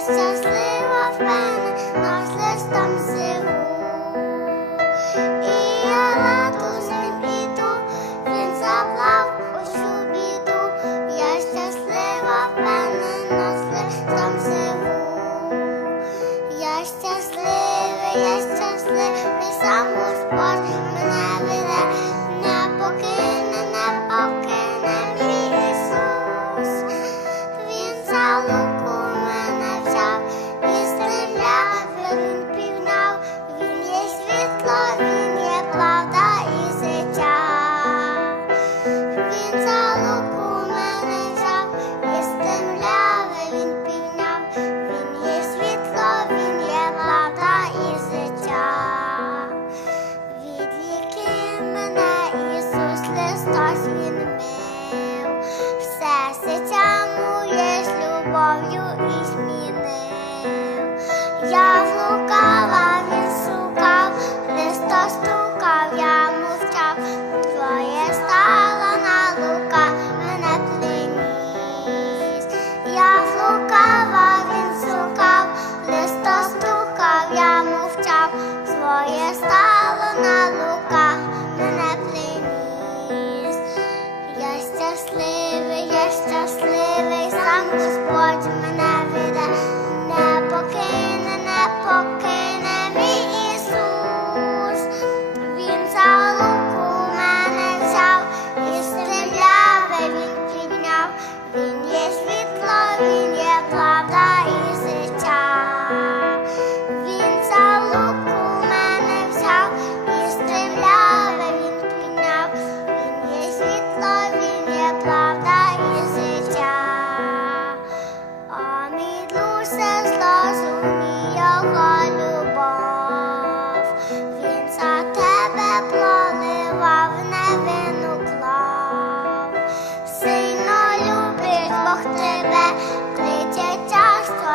Щаслива в мене, наш там живу, і я раду з ним він заплав усю біду, я щаслива в мене, наш лиш я щаслива, я щаслива сам Господь Я влукала, він шукав, Христос стукав, я мовчав, твоє стало на лука, мене приніс. Я влукала, він шукав, Христос стукав, я мовчав, своє стало на лука, мене приніс. Я щасливий, я щасливий, сам Господь мене веде,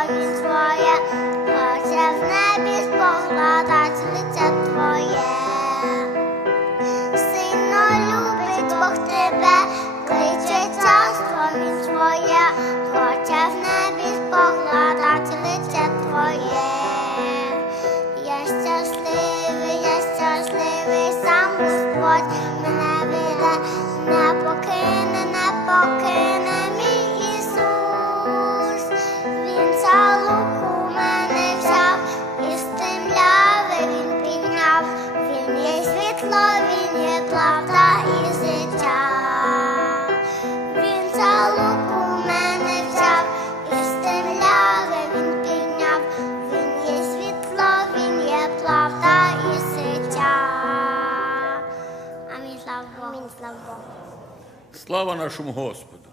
він своє, хоче в небі споглядать лице твоє. Сильно любить Бог тебе, кличе часто він своє, хоче в небі споглядать лице твоє. Я щасливий, я щасливий, сам Господь мене веде, не покине, не покине світло, він правда і життя. Він за луку мене взяв і стріляв, він підняв. Він є світло, він є правда і життя. Амінь, слава Богу. Слава нашому Господу!